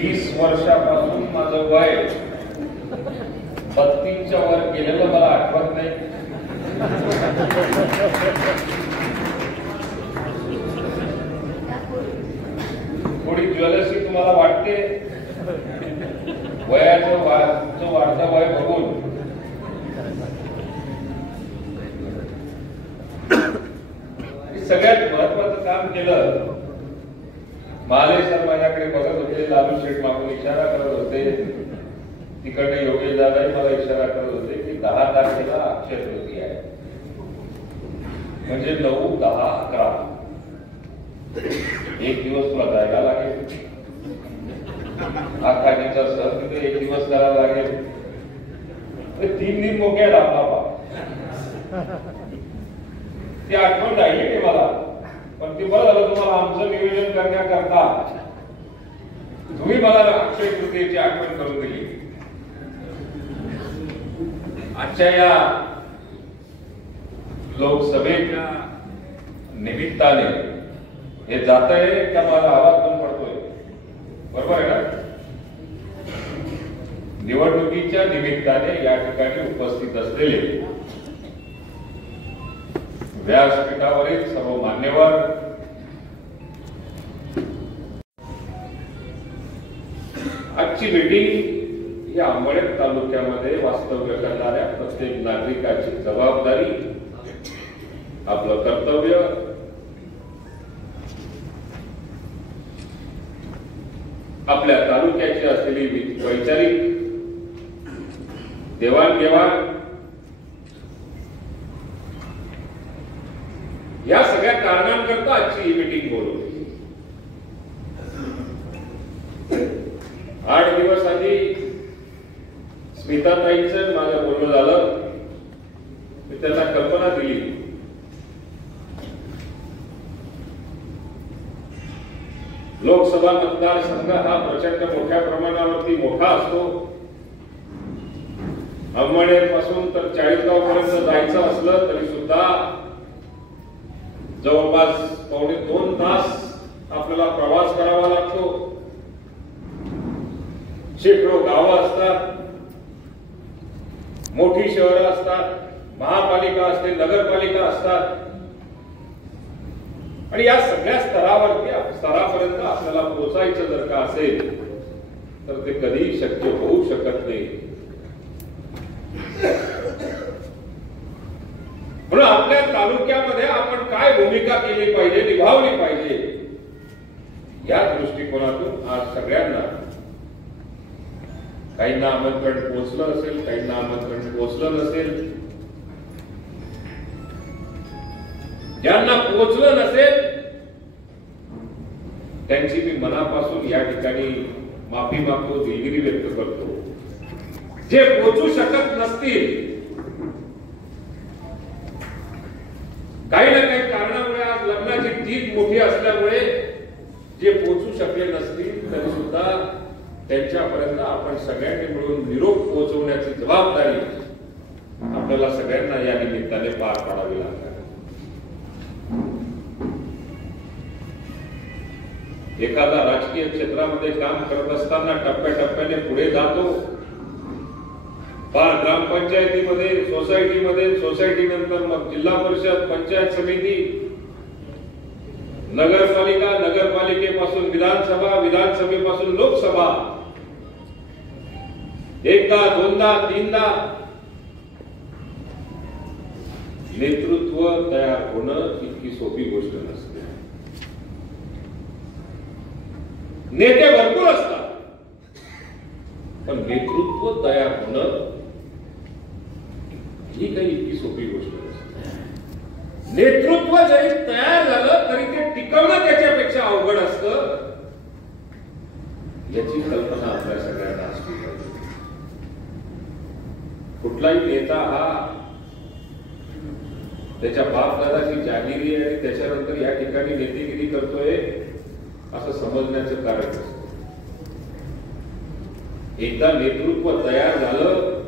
20 वर्षापासून माझं वय 32च्या वर गेलेलं मला आठवत नाही. थोडी ज्वेलसी तुम्हाला वाटते वयाचं वाढतं वय बघून. सगळ्यात महत्वाचं काम केलं. महाले सर माझ्याकडे बघत होते, लालू शेठ मागून इशारा करत होते, तिकडे योगेश दादाही मला इशारा करत होते की 10 तारखेला अक्षय तृतीया आहे, म्हणजे 9, 10, 11 एक दिवस तुला जायला लागेल. आखाजीचा सण तिथे एक दिवस करायला लागेल. 3 दिन मोक्यात आपला बाप ती आठवण राहिली की मला. पण ते बरं झालं तुम्हाला आमचं नियोजन करण्याकरता तुम्ही मला अक्षय तृतीयेची आठवण करून दिली. आजच्या या लोकसभेच्या निमित्ताने हे जात आहे का माझा आवाज पण पडतोय? बरोबर आहे ना? निवडणुकीच्या निमित्ताने या ठिकाणी उपस्थित असलेले व्यासपीठावरील सर्व मान्यवर, आजची मीटिंग या अंबड तालुक्यामध्ये वास्तव्य करणाऱ्या प्रत्येक नागरिकाची जबाबदारी, आपलं कर्तव्य, आपल्या तालुक्याची असलेली वैचारिक देवाणघेवाण, या सगळ्या कारणांकरता आजची ही मीटिंग बोलवली. 8 दिवस आधी स्मिताताईंचं माझं बोलणं झालं. मी त्यांना कल्पना दिली लोकसभा मतदारसंघ हा प्रचंड मोठ्या प्रमाणावरती मोठा असतो. अंमळनेरपासून तर चाळीसगाव पर्यंत जायचं असलं तरी सुद्धा जवळपास 2.5 तास आपल्याला प्रवास करावा लागतो. शेकडो गावं असतात, मोठी शहरं असतात, महापालिका असते, नगरपालिका असतात, आणि या सगळ्या स्तरापर्यंत आपल्याला पोहोचायचं जर का असेल तर ते कधीही शक्य होऊ शकत नाही. म्हणून आपल्या तालुक्यामध्ये आपण काय भूमिका केली पाहिजे, निभावली पाहिजे, या दृष्टिकोनातून आज सगळ्यांना, काहींना आमंत्रण पोहोचलं असेल, काहींना आमंत्रण पोहोचलं नसेल, ज्यांना पोहोचलं नसेल त्यांची मी मनापासून या ठिकाणी माफी मागतो, दिलगिरी व्यक्त करतो. जे पोहोचू शकत नसतील, काही ना काही कारणामुळे, आज लग्नाची जीत मोठी असल्यामुळे जे पोहोचू शकले नसतील तरी सुद्धा त्यांच्यापर्यंत आपण सगळ्यांनी मिळून निरोप पोहोचवण्याची जबाबदारी आपल्याला सगळ्यांना या निमित्ताने पार पाडावी लागणार. एखादा राजकीय क्षेत्रामध्ये काम करत असताना टप्प्याटप्प्याने पुढे जातो. पार ग्रामपंचायतीमध्ये, सोसायटीमध्ये, सोसायटी नंतर मग जिल्हा परिषद, पंचायत समिती, नगरपालिका, नगरपालिकेपासून विधानसभा, विधानसभेपासून लोकसभा, एकदा, दोनदा, तीनदा नेतृत्व तयार होणं इतकी सोपी गोष्ट नसते. नेते भरपूर असतात, पण नेतृत्व तयार होणं ही काही इतकी सोपी गोष्ट नसते. नेतृत्व जरी तयार झालं तरी ते टिकवणं त्याच्यापेक्षा अवघड असतं. याची कल्पना आपल्या सगळ्यांना असली पाहिजे. कुठलाही नेता हा त्याच्या बापदादाची जागिरी आहे आणि त्याच्यानंतर या ठिकाणी नेतेगिरी करतोय असं समजण्याचं कारण नसतं. एकदा नेतृत्व तयार झालं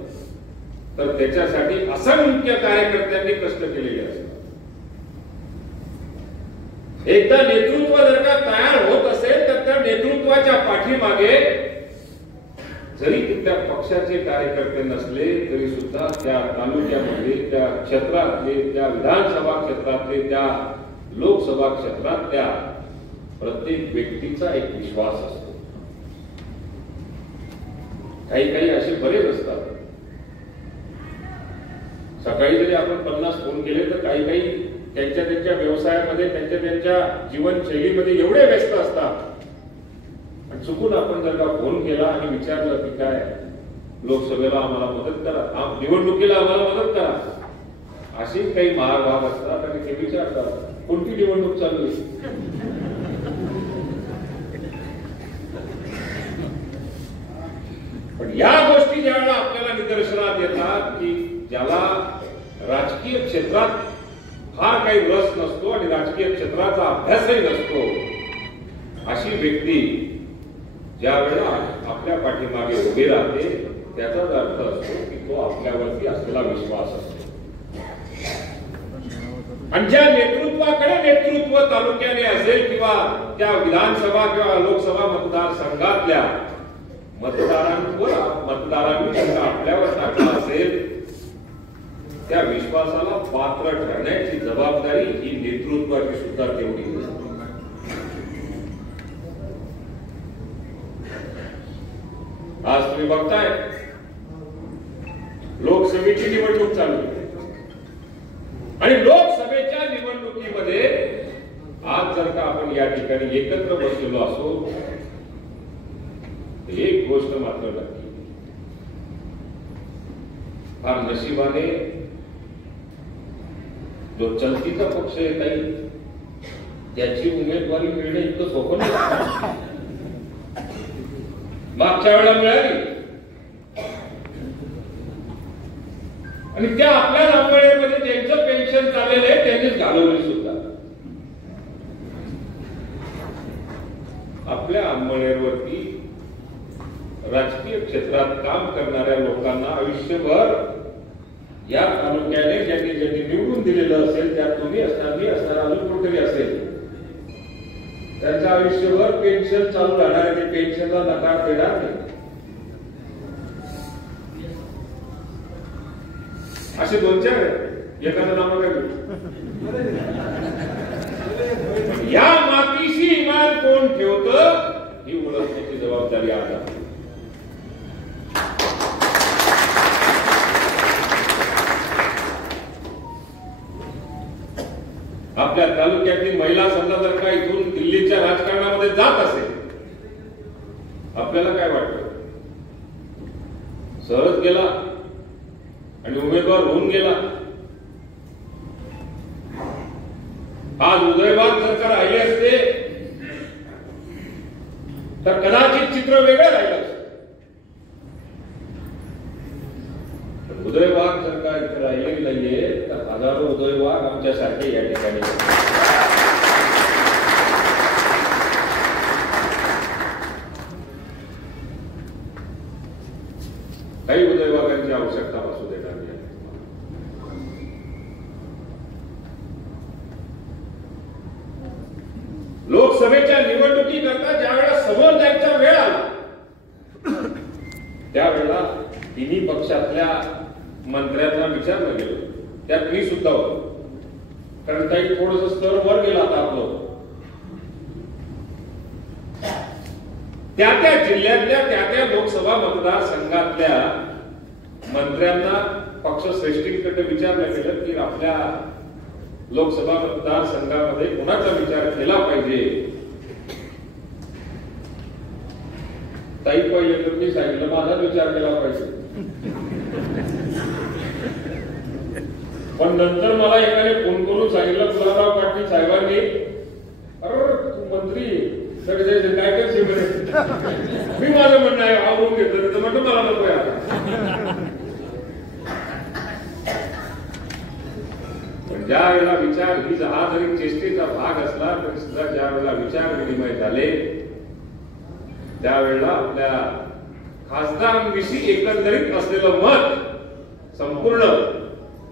तर त्याच्यासाठी असंख्य कार्यकर्त्यांनी कष्ट केलेले असतात. एकदा नेतृत्व जर का तयार होत असेल तर त्या नेतृत्व नेतृत्वाच्या पाठीमागे जरी तिथल्या पक्षाचे कार्यकर्ते नसले तरी सुद्धा त्या तालुक्यामध्ये, त्या क्षेत्रातले, त्या विधानसभा क्षेत्रातले, त्या लोकसभा क्षेत्रातल्या प्रत्येक व्यक्तीचा एक विश्वास असतो. काही काही असे बरेच असतात. सकाळी जरी आपण 50 फोन केले तर काही काही त्यांच्या त्यांच्या व्यवसायामध्ये, त्यांच्या त्यांच्या जीवनशैलीमध्ये एवढे व्यस्त असतात. आणि चुकून आपण जर का फोन केला आणि विचारलं की काय लोकसभेला आम्हाला मदत करा, निवडणुकीला आम्हाला मदत करा, असे काही महाभाग असतात आणि ते विचारतात कोणती निवडणूक चालू आहे. पण या गोष्टी ज्यावेळेला आपल्याला निदर्शनात येतात की ज्याला राजकीय क्षेत्रात फार काही रस नसतो आणि राजकीय क्षेत्राचा अभ्यासही नसतो, अशी व्यक्ती ज्या वेळेला आपल्या पाठीमागे उभी राहते त्याचाच अर्थ असतो की तो आपल्यावरती असलेला विश्वास असतो. आणि ज्या नेतृत्वाकडे नेतृत्व तालुक्याने असेल किंवा त्या विधानसभा किंवा लोकसभा मतदारसंघातल्या मतदारांनी त्यांना आपल्यावर टाकला असेल, त्या विश्वासाला पात्र ठरण्याची जबाबदारी ही नेतृत्वाची सुद्धा तेवढी असते. आज तुम्ही बघताय लोकसभेची निवडणूक चालू आहे आणि लोकसभेच्या निवडणुकीमध्ये आज जर का आपण या ठिकाणी एकत्र बसलेलो असो, एक गोष्ट मात्र नक्की, फार नशिबाने जो चलतीचा पक्ष येत आहे त्याची उमेदवारी मिळणे इतकं सोपं नाही. मागच्या वेळेला मिळाली आणि त्या आपल्या नांदेडमध्ये ज्यांचं पेन्शन चाललेलं आहे त्यांनीच घालवली सुद्धा. आपल्या अंमळनेरवरती राजकीय क्षेत्रात काम करणाऱ्या लोकांना आयुष्यभर या तालुक्याने ज्यांनी ज्यांनी निवडून दिलेलं असेल, त्यात तुम्ही असणार, मी असणार, अजून कुठेतरी असेल, त्यांचं आयुष्यभर पेन्शन चालू राहणार आहे. ते पेन्शनला नकार देणार नाही. असे 2-4 एखादं नाव काय या मातीशी इमान कोण ठेवतं ही ओळखण्याची जबाबदारी आज आहे. आपल्या तालुक्यातली महिला समजा जर का इथून दिल्लीच्या राजकारणामध्ये जात असेल, आपल्याला काय वाटतं? सहज गेला आणि उमेदवार होऊन गेला. आज उदयवान जर का राहिले असते तर कदाचित चित्र वेगळं राहिलं असतं. उदयवाग जर का इथे राहिले नाहीये तर हजारो उदयवाग आमच्यासारखे या ठिकाणी. काही उदयवागांची आवश्यकता असू देणार नाही. लोकसभेच्या निवडणुकीकरता ज्या वेळेला समोर जायचा वेळ आला त्यावेळेला तिन्ही पक्षातल्या मंत्र्यांना विचारलं गेलं. त्यात मी सुद्धा होतो, कारण काही थोडस स्तर वर गेला आता आपलं. त्या त्या जिल्ह्यातल्या त्या त्या लोकसभा मतदारसंघातल्या मंत्र्यांना पक्ष श्रेष्ठींकडे विचारलं गेलं की आपल्या लोकसभा मतदारसंघामध्ये कोणाचा विचार केला पाहिजे. ताई पहिले तर मी सांगितलं माझा विचार केला पाहिजे. पण नंतर मला एकाने फोन करून सांगितलं गुलाबराव पाटील साहेबांनी, अरे तू मंत्री काय करशील बरे. मी माझं म्हणणं आहे आवडून घेतलं तर म्हणतो मला नको आहे. पण ज्या वेळेला विचार ही हा जरी चेष्टेचा भाग असला तरी सुद्धा ज्या वेळेला विचार विनिमय झाले त्यावेळेला आपल्या खासदारांविषयी एकंदरीत असलेलं मत संपूर्ण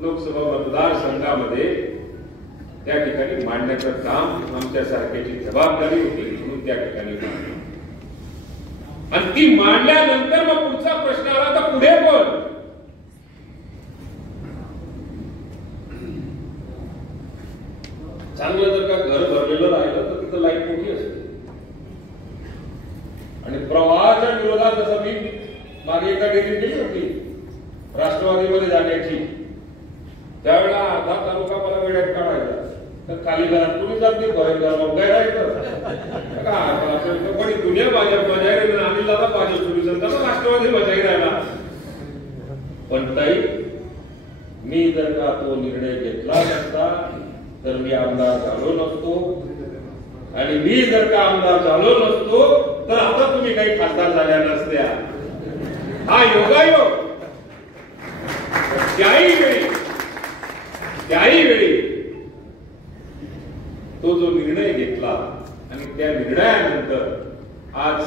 लोकसभा मतदारसंघामध्ये त्या ठिकाणी मांडण्याचं काम आमच्या सारख्याची जबाबदारी होती म्हणून त्या ठिकाणी आणि ती मांडल्यानंतर मग पुढचा प्रश्न आला तर पुढे कोण? चांगलं जर का घर भरलेलं राहिलं तर तिथं लाईट मोठी असते आणि प्रवाहाच्या विरोधात जसं मी मागे एका डेअरी केली होती राष्ट्रवादीमध्ये जाण्याची, त्यावेळेला आधा तालुका मला वेळात काढायचा तर खाली घरात कुणी जात नाही, पण दुनिया भाजप बजाय आणि दादा भाजप सुरू जनता राष्ट्रवादी बजाई राहिला. पण ताई मी जर का तो निर्णय घेतला नसता तर मी आमदार झालो नसतो आणि मी जर का आमदार झालो नसतो तर आता तुम्ही काही खासदार झाल्या नसत्या. हा योगायोग. त्याही वेळी तो जो निर्णय घेतला आणि त्या निर्णयानंतर आज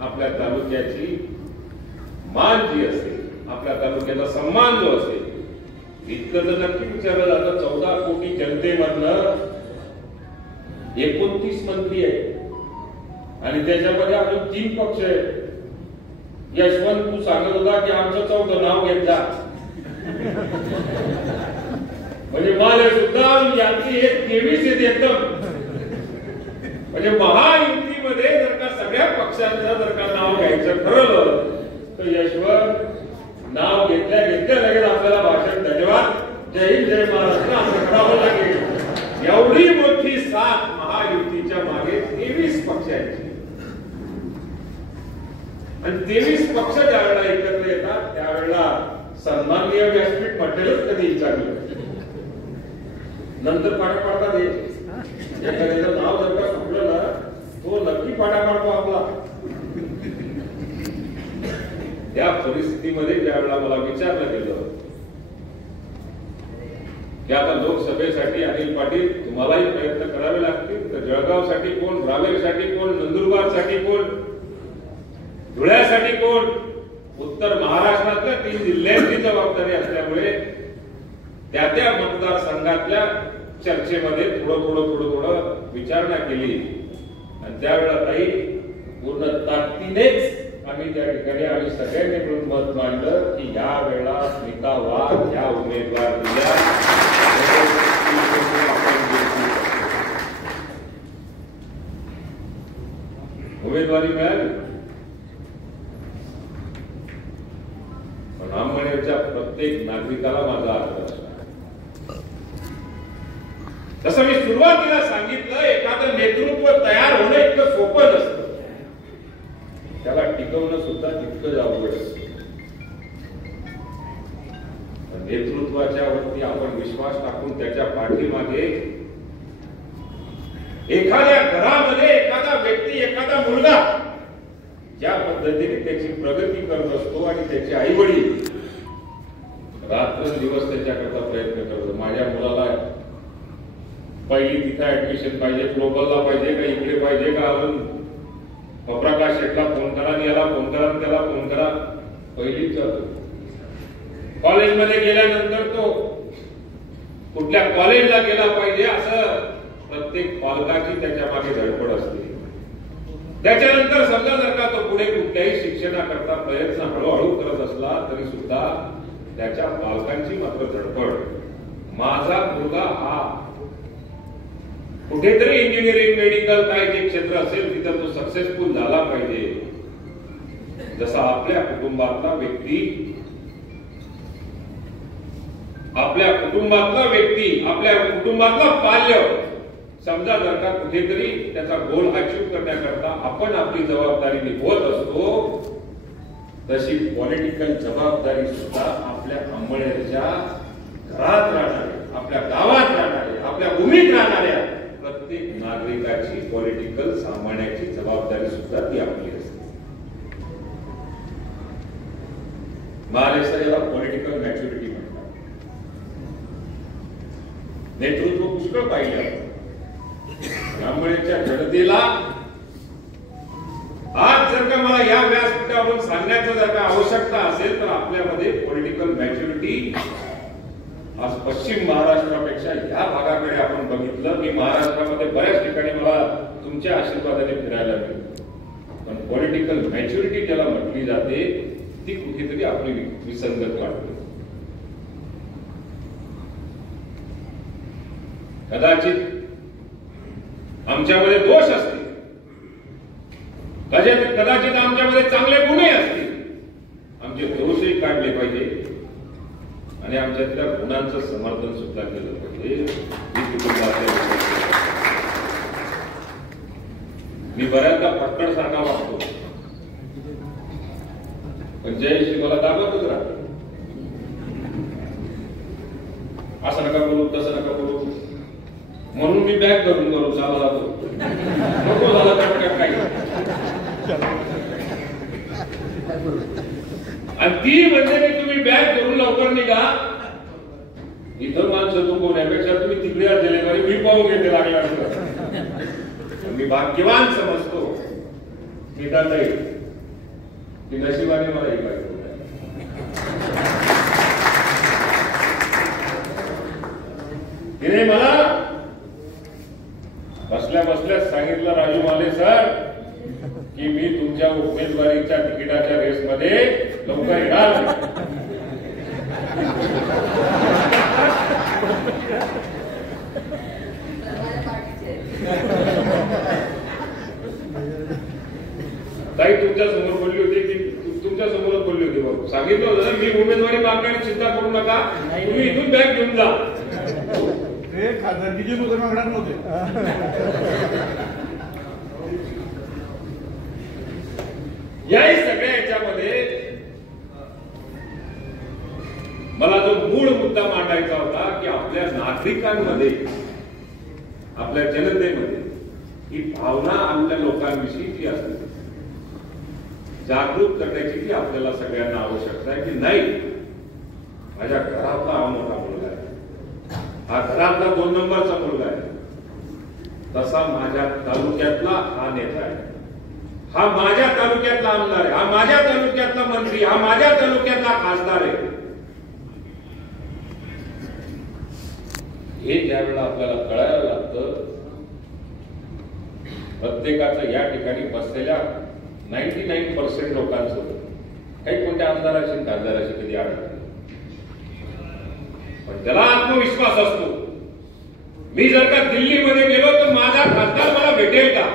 आपल्या तालुक्याची मान जी असेल, आपल्या तालुक्याचा सन्मान जो असेल, इतकं तर नक्की विचारलं जातं. 14 कोटी जनतेमधनं 29 मंत्री आहेत आणि त्याच्यामध्ये अजून 3 पक्ष आहेत. यशवंत तू सांगत होता की आमचं 14 नाव घेतला म्हणजे मला सुद्धा यातली 23 आहेत एकदम. म्हणजे महायुतीमध्ये जर का सगळ्या पक्षांचं जर का नाव घ्यायचं ठरवलं तर यशवंत नाव घेतल्या लगेच आपल्याला भाषण धन्यवाद जय हिंद जय महाराष्ट्र असं करावं लागेल. एवढी मोठी साथ महायुतीच्या मागे 23 पक्षांची आणि 23 पक्ष ज्यावेळेला एकत्र येतात त्यावेळेला सन्माननीय व्यासपीठ म्हटलेलंच कधी विचारलं नंतर पाडा पाडतात. एखाद्याचं नाव जर का सुटलं ना तो नक्की पाडा पाडतो आपला. या परिस्थितीमध्ये ज्यावेळेला मला विचारलं गेलं की आता लोकसभेसाठी अनिल पाटील तुम्हालाही प्रयत्न करावे लागतील तर जळगावसाठी कोण, रावेरसाठी कोण, नंदुरबारसाठी कोण, धुळ्यासाठी कोण, उत्तर महाराष्ट्रातल्या 3 जिल्ह्यांची जबाबदारी असल्यामुळे त्या मतदारसंघातल्या चर्चेमध्ये थोडं विचारणा केली आणि त्यावेळेला ताई पूर्ण ताकदीनेच आम्ही त्या ठिकाणी आम्ही सगळ्यांनी मिळून मत मांडलं की या वेळेला स्मिता वाघ या उमेदवार दिल्या उमेदवारी मिळाली. राममणेरच्या प्रत्येक नागरिकाला माझा आग्रह असतो. तसं मी सुरुवातीला सांगितलं एखादं नेतृत्व तयार होणं इतकं सोपं नसतं, त्याला टिकवणं सुद्धा तितकं अवघड असतं. नेतृत्वाच्या वरती आपण विश्वास टाकून त्याच्या पाठीमागे एखाद्या घरामध्ये एखादा व्यक्ती, एखादा मुलगा ज्या पद्धतीने त्याची प्रगती करत असतो आणि त्याचे आई वडील रात्रंदिवस त्याच्याकरता प्रयत्न करतो. माझ्या मुलाला पहिली तिथे ऍडमिशन पाहिजे, ग्लोबलला पाहिजे का इकडे पाहिजे का, अजून प्रकाश शेटला फोन करा, याला फोन करा, त्याला फोन करा. पहिलीच जातो. कॉलेजमध्ये गेल्यानंतर तो कुठल्या कॉलेजला गेला पाहिजे असं प्रत्येक पालकाची त्याच्या मागे धडपड असते. त्याच्यानंतर समजा जर का तो पुढे कुठल्याही शिक्षणाकरता प्रयत्न हळूहळू करत असला तरी सुद्धा त्याच्या पालकांची मात्र धडपड, माझा मुलगा हा कुठेतरी इंजिनिअरिंग, मेडिकल काय जे क्षेत्र असेल तिथं तो सक्सेसफुल झाला पाहिजे. जसा आपल्या कुटुंबातला व्यक्ती, आपल्या कुटुंबातला पाल्य समजा जर का कुठेतरी त्याचा गोल अचीव करण्याकरता आपण आपली जबाबदारी निभवत असतो, तशी पॉलिटिकल जबाबदारी सुद्धा आपल्या अंमळनेरच्या घरात राहणारे, आपल्या गावात राहणारे, आपल्या भूमीत राहणाऱ्या प्रत्येक नागरिकाची पॉलिटिकल सांभाळण्याची जबाबदारी सुद्धा ती आपली असते. महाराष्ट्राला पॉलिटिकल मॅच्युरिटी म्हणतात. नेतृत्व पुष्कळ पाहिलं. ब्राह्मणाच्या जनतेला आज जर का मला या व्यासपीठावरून सांगण्याचं जर का आवश्यकता असेल तर आपल्यामध्ये पॉलिटिकल मॅच्युरिटी आज पश्चिम महाराष्ट्रापेक्षा या भागाकडे आपण बघितलं. मी महाराष्ट्रामध्ये बऱ्याच ठिकाणी मला तुमच्या आशीर्वादाने फिरायला मिळतं, पण पॉलिटिकल मॅच्युरिटी म्हटली जाते ती कुठेतरी आपली विसंगत वाटते. कदाचित आमच्यामध्ये दोष असतील, कदाचित आमच्यामध्ये चांगले गुणही असतील. आमचे दोषही काढले पाहिजे आणि आमच्यातल्या गुणांचं समर्थन सुद्धा केलं पाहिजे. मी बऱ्याचदा फटकड सारखा वागतो, पण जयश्री मला दाबतच राहतो. असं नका बोलू, तसं नका बोलू, म्हणून मी बॅग धरून चालला जातो. नको झालं तर काही. आणि ती म्हणजे की तुम्ही बॅग धरून लवकर निघा, इथं माणसं तुंबवण्यापेक्षा तुम्ही तिकडे गेले तरी मी पाहून घेते लागला. मी भाग्यवान समजतो की नशिबाने मला एक पाहिजे. तिने मला बसल्या बसल्या सांगितलं, राजू माले सर, की मी तुमच्या उमेदवारीच्या तिकिटाच्या रेसमध्ये लवकर येणार. ताई तुमच्या समोर बोलली होती की तुमच्या समोरच बोलली होती, बघ सांगितलं होतं मी उमेदवारी मागण्याची चिंता करू नका, तुम्ही इथून बॅग घेऊन जा. खासदारकीचे मुद्दे मागणार नव्हते. याही सगळ्या याच्यामध्ये मला जो मूळ मुद्दा मांडायचा होता की आपल्या नागरिकांमध्ये, आपल्या जनतेमध्ये ही भावना आपल्या लोकांविषयी जी असते जागृत करण्याची ती आपल्याला सगळ्यांना आवश्यकता आहे. की नाही, माझ्या घरातला हा मोठा मुलगा आहे, हा घरातला 2 नंबरचा मुलगा आहे, तसा माझ्या तालुक्यातला हा नेता आहे, हा माझ्या तालुक्यातला आमदार आहे, हा माझ्या तालुक्यातला मंत्री, हा माझ्या तालुक्यातला खासदार आहे. हे ज्यावेळेला आपल्याला कळायला लागतं, प्रत्येकाचं या ठिकाणी बसलेल्या 99% लोकांसोबत काही कोणत्या आमदाराशी खासदाराशी कधी आढळत, पण त्याला आत्मविश्वास असतो. मी जर का दिल्लीमध्ये गेलो तर माझा खासदार मला भेटेल का?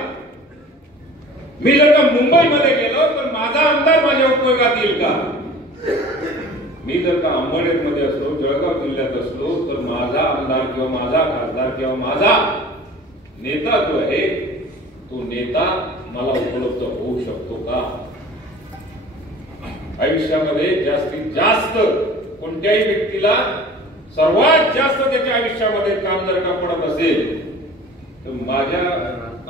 मी जर का मुंबईमध्ये गेलो तर माझा आमदार माझ्या उपयोगात येईल का? मी जर का अंबरनाथमध्ये असलो, जळगाव जिल्ह्यात असलो तर माझा आमदार किंवा माझा खासदार किंवा माझा नेता जो आहे तो नेता मला उपलब्ध होऊ शकतो का? आयुष्यामध्ये जास्तीत जास्त कोणत्याही व्यक्तीला सर्वात जास्त त्याच्या आयुष्यामध्ये काम जर का पडत असेल तर माझ्या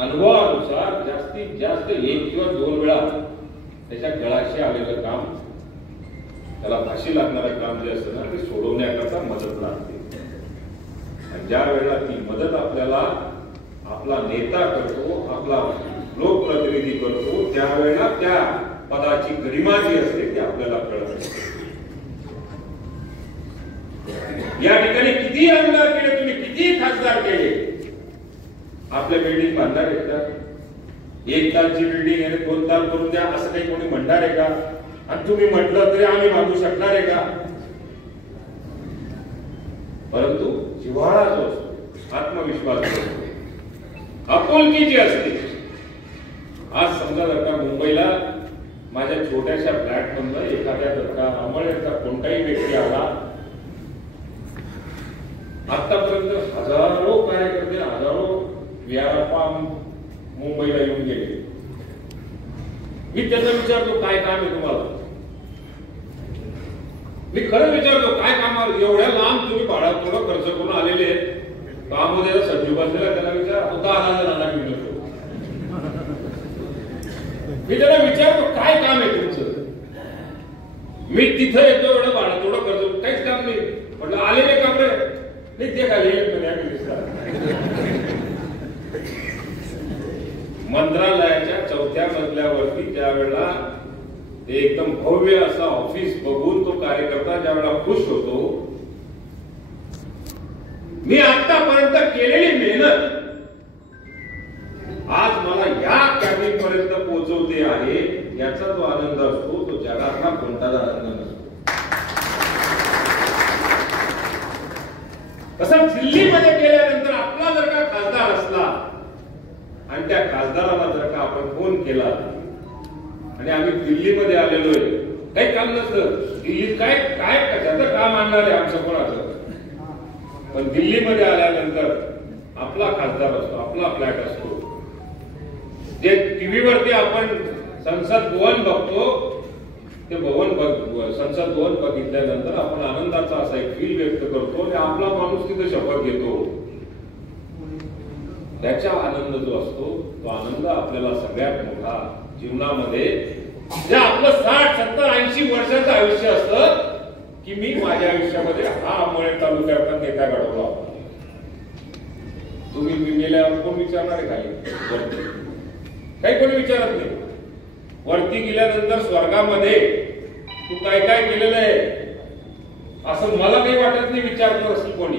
अनुभवानुसार जास्तीत जास्त 1 किंवा 2 वेळा त्याच्या गळाशी आलेलं काम, त्याला फाशी लागणारं काम जे असतं ना ते सोडवण्याकरता मदत लागते. आणि ज्या वेळेला ती मदत आपल्याला आपला नेता करतो, आपला लोकप्रतिनिधी करतो, त्यावेळेला त्या पदाची गरिमा जी असते ती आपल्याला कळत असते. या ठिकाणी किती आमदार केले तुम्ही, किती खासदार केले, आपल्या बिल्डिंग बांधणार आहेत का? 1 तालची बिल्डिंग आहे 2 ताल करून द्या असं काही कोणी म्हणणार आहे का? आणि तुम्ही म्हटलं तरी आम्ही बांधू शकणार आहे का? परंतु जिव्हाळा जो असतो, आत्मविश्वास जो असतो, आपुलकी जी असते. आज समजा जर का मुंबईला माझ्या छोट्याशा फ्लॅट मधनं एखाद्या जर का अमळनेरचा कोणताही व्यक्ती आला, आतापर्यंत हजारो कार्यकर्ते, हजारो व्यापा मुंबईला येऊन गेले. मी त्यांना विचारतो काय काम आहे तुम्हाला? मी खरं विचारतो काय काम आहे? एवढ्या लांब तुम्ही भाडा थोडं खर्च करून आलेले आहेत, कामोद्याला सज्जू बसलेला त्याला विचार, तो 10,000 आणा घेऊन येतो. मी त्याला विचारतो काय काम आहे तुमचं? मी तिथं येतो, एवढं भाडा थोडं खर्च, काहीच काम नाही. म्हटलं आलेले काम रे? नाही ते खाली मंत्रालयाच्या 4थ्या मजल्यावरती त्यावेळेला एकदम भव्य असं ऑफिस बघून तो कार्यकर्ता ज्यावेळेला खुश होतो. मी आतापर्यंत केलेली मेहनत आज मला या कॅबिन पर्यंत पोहोचवते आहे. याचा जो आनंद असतो तो जगातला कोणताच आनंद नसतो. तसं दिल्लीमध्ये गेल्यानंतर आपला जर का खासदार असला आणि त्या खासदाराला जर का आपण फोन केला आणि आम्ही दिल्लीमध्ये आलेलो आहे, काही काम नसतं, दिल्लीत काय काय कशाचं काम आणणार आहे आमचं कोणाचं, पण दिल्लीमध्ये आल्यानंतर आपला खासदार असतो, आपला फ्लॅट असतो. जे टीव्हीवरती आपण संसद भवन बघतो ते संसद भवन बघितल्यानंतर आपण आनंदाचा असा एक फील व्यक्त करतो आणि आपला माणूस तिथे शपथ घेतो. त्याचा आनंद जो असतो तो आनंद आपल्याला सगळ्यात मोठा जीवनामध्ये, जे आपलं 60, 70, 80 वर्षाचं आयुष्य असतं की मी माझ्या आयुष्यामध्ये हा आंबोळे तालुक्याचा नेता घडवला. तुम्ही मेल्यावर कोण विचारणार आहे? काही कोणी विचारत नाही. वरती गेल्यानंतर स्वर्गामध्ये तू काय काय केलेलं आहे असं मला काही वाटत नाही विचारत असेल कोणी.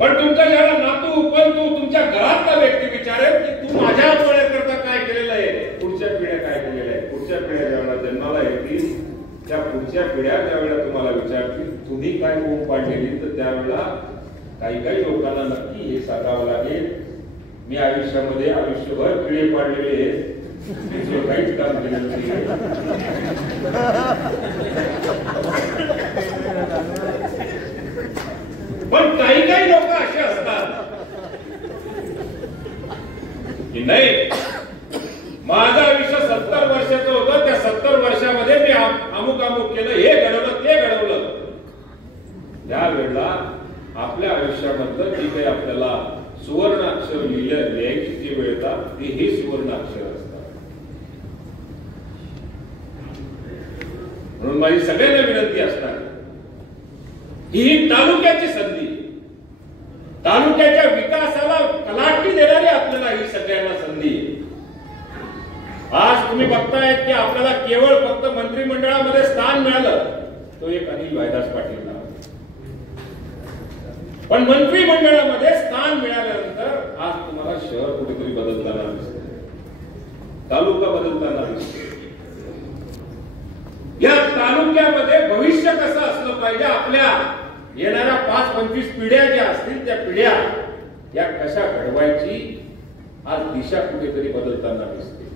पण तुमचा ज्याला नातू पण तू तुमच्या घरातला व्यक्ती विचारेल की तू माझ्या करता काय केलेलं आहे, पुढच्या पिढ्या काय केलेलं आहे. पुढच्या पिढ्या ज्यावेळेला जन्माला येतील त्या पुढच्या पिढ्या ज्यावेळेला तुम्हाला विचारतील तुम्ही काय बोंब पाडलेली, तर त्यावेळेला काही काही लोकांना नक्की हे सांगावं लागेल मी आयुष्यामध्ये आयुष्यभर पिढे पाडलेले आहेत, काहीच काम केलेलं नाही. पण काही काही लोक असे असतात की नाही माझं आयुष्य 70 वर्षाचं होतं, त्या 70 वर्षामध्ये मी अमुक अमुक केलं, हे घडवलं ते घडवलं. त्यावेळेला आपल्या आयुष्यामधलं जी काही आपल्याला सुवर्णाक्षर लिहायची जी वेळ येतात ती हे सुवर्णाक्षर असतात. म्हणून माझी सगळ्यांना विनंती असणार ही तालुक्याची संधी, तालुक्याच्या विकासाला कलाटणी देणारी आपल्याला ही सगळ्यांना संधी. आज तुम्ही बघतायत की आपल्याला केवळ फक्त मंत्रिमंडळामध्ये स्थान मिळालं तो एक अनिल भाईदास पाटीलला, पण मंत्रिमंडळामध्ये स्थान मिळाल्यानंतर आज तुम्हाला शहर कुठेतरी बदलताना दिसते, तालुका बदलताना दिसते. या तालुक्यामध्ये भविष्य कसं असलं पाहिजे, आपल्या येणाऱ्या 5-25 पिढ्या ज्या असतील त्या पिढ्या या कशा घडवायची आज दिशा कुठेतरी बदलताना दिसते.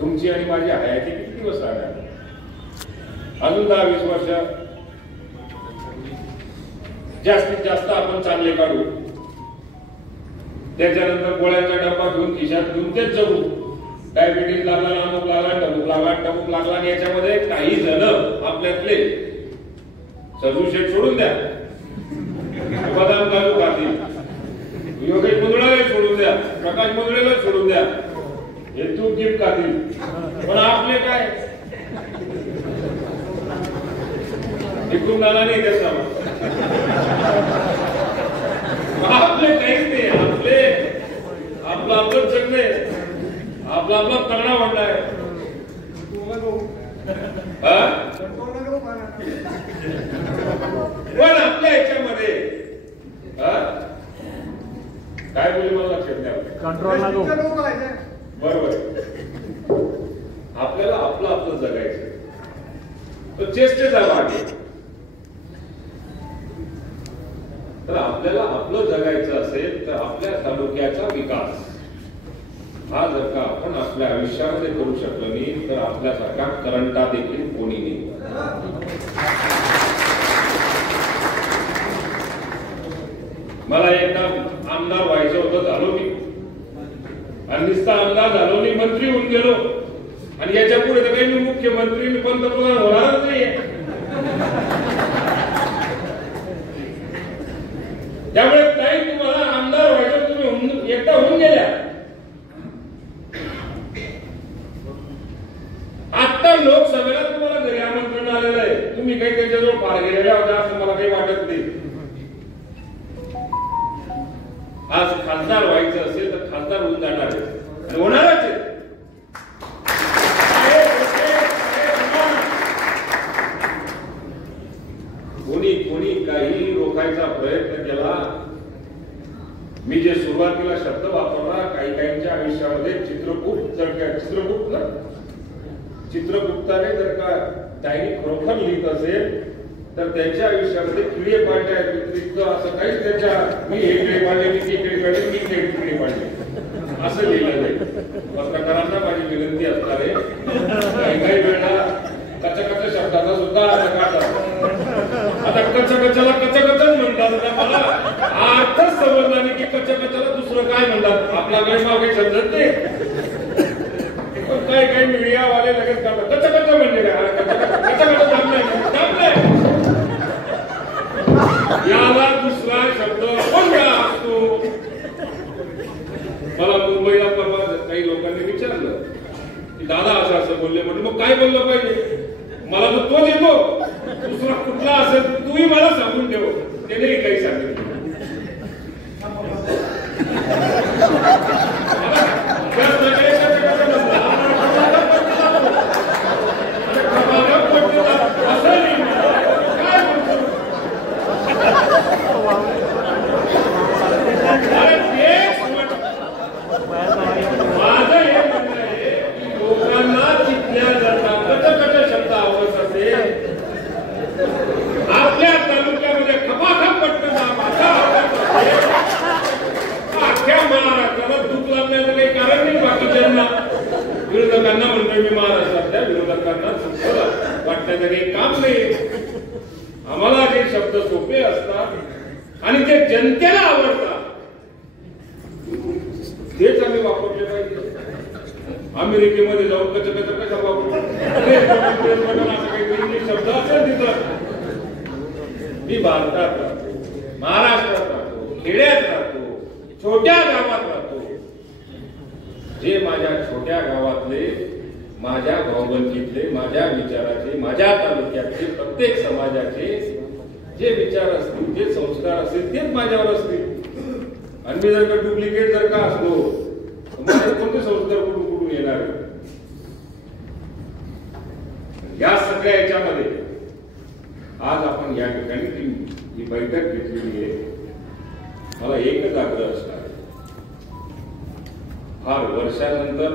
तुमची आणि माझी हयाती किती दिवस राहणार? अजून 10-20 वर्ष जास्तीत जास्त आपण चांगले काढू, त्याच्यानंतर गोळ्यांचा डब्बा घेऊन खिशात घेऊन तेच जगू. डायबिटीज लागला, अमुक लागला, टमुक लागला आणि याच्यामध्ये काही जण आपल्यातले सदुशेठ सोडून द्या, बदाम काजू खातील, योगेश मुंदळाला सोडून द्या, प्रकाश मुंदळेला सोडून द्या, हे तूप गिफ्ट खातील, पण आपले काय इकडून नाना नाही त्याचा आपले काहीच नाही. आपलं आपलं जगणे, आपला आपला तगडा वाढलाय. पण आपल्या ह्याच्यामध्ये काय बोलले मला लक्षात द्या, बरोबर. आपल्याला आपलं आपलं जगायचं, तो चेष्टेचा भाग आहे. तर आपल्याला आपलं जगायचं असेल तर आपल्या तालुक्याचा विकास हा जर का आपण आपल्या आयुष्यामध्ये करू शकलो नाही तर आपल्यासारखा करंटा देखील कोणी नाही. मला एकदा आमदार व्हायचं होतं, झालो मी, आणि नुसता आमदार झालो मी, मंत्री होऊन गेलो, आणि याच्या पुढे तर काही मी मुख्यमंत्री मी पंतप्रधान होणारच नाहीये. त्यामुळे काही तुम्हाला आमदार व्हायचं तुम्ही एकदा होऊन गेल्या. आता लोकसभेला तुम्हाला घरी आमंत्रण आलेलं आहे, तुम्ही काही त्यांच्याजवळ पार गेलेल्या होत्या असं मला काही वाटत नाही. आज खासदार व्हायचं असेल तर खासदार होऊन जाणार आहे, होणारच आहे. कोणी काही रोखायचा प्रयत्न केला, मी जे सुरुवातीला शब्द वापरला काही काहींच्या आयुष्यामध्ये चित्रगुप्ताने जर का डायरी खरोखर लिहित असेल तर त्यांच्या आयुष्यामध्ये किडे पाडल्या व्यतिरिक्त असं काहीच त्यांच्या मी हे किडे पाडले मी ते किडे पाडले मी ते किडे पाडले असं लिहिलं जाईल. पत्रकारांना माझी विनंती असणार आहे, काही काही वेळा कचकच शब्दाचा सुद्धा आता कचकचला कचकचच म्हणतात. मला अर्थच समजला नाही की कचकचला दुसरं काय म्हणतात. आपला गैरमाव काही समजत नाही. काही काही मीडियावाले लगेच करतात कचकच म्हणजे काय, कचकच थांबलाय. याला दुसरा शब्द कोणता असतो? मला मुंबईला परवा काही लोकांनी विचारलं की दादा असं असं बोलले, म्हणजे मग काय बोललं पाहिजे? मला तर तोच येतो, दुसरा कुठला असेल तूही मला सांगून ठेव. त्याने काही सांगितलं विरोधकांना म्हणतोय मी महाराष्ट्रातल्या विरोधकांना वाटण्याचं काही काम नाही. आम्हाला जे शब्द सोपे असतात आणि ते जनतेला आवडतात तेच आम्ही वापरले पाहिजे. अमेरिकेमध्ये जाऊन कचकच कशा वापरतो असं काही इंग्लिश शब्द असेल तिथं. मी भारतात राहतो, महाराष्ट्रात राहतो, खेड्यात राहतो, छोट्या गावात राहतो. जे माझ्या छोट्या गावातले, माझ्या भाऊबंदीतले, माझ्या विचाराचे, माझ्या तालुक्यातले प्रत्येक समाजाचे जे विचार असतील, जे संस्कार असतील तेच माझ्यावर असतील. आणि मी जर का डुप्लिकेट जर का असलो तर माझे कोणते संस्कार कुठून कुठून येणार? या सगळ्या याच्यामध्ये आज आपण या ठिकाणी ही बैठक घेतलेली आहे. मला एकच आग्रह असणार, फार वर्षानंतर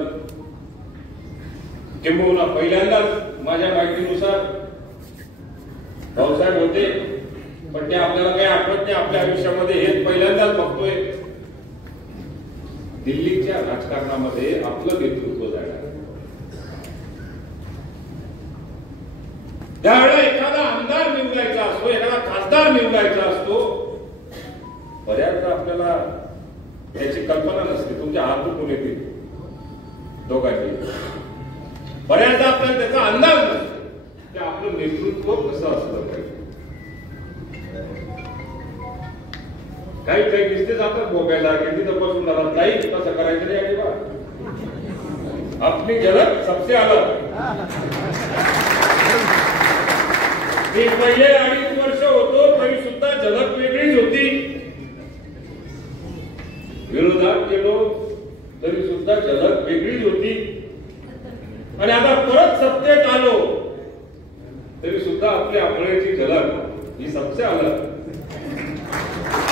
किंबहुना पहिल्यांदाच माझ्या माहितीनुसार भाऊसाहेब होते, पण ते आपल्याला काही आठवत नाही आपल्या आयुष्यामध्ये. हेच पहिल्यांदाच बघतोय दिल्लीच्या राजकारणामध्ये आपलं नेतृत्व जाणार. त्यावेळेला एखादा आमदार निवडायचा असतो, एखादा खासदार निवडायचा असतो, बऱ्याचदा आपल्याला त्याची कल्पना नसते. तुमच्या हात दुखून येते दोघांची. बऱ्याचदा आपल्याला त्याचा अंदाज नसतो की आपलं नेतृत्व कसं असलं पाहिजे. काही काही दिसते जातात भोगायला किती तपासून जातात. काही तसं करायचं नाही अजिबात. आपली झलक सबसे अलग. मी पहिले 2.5 वर्ष होतो तरी सुद्धा झलक वेगळीच होती. विरोधात गेलो तरी सुद्धा झलक वेगळीच होती. आणि आता परत सत्तेत आलो तरी सुद्धा आपली आंबळ्याची झलक ही सबसे अलग.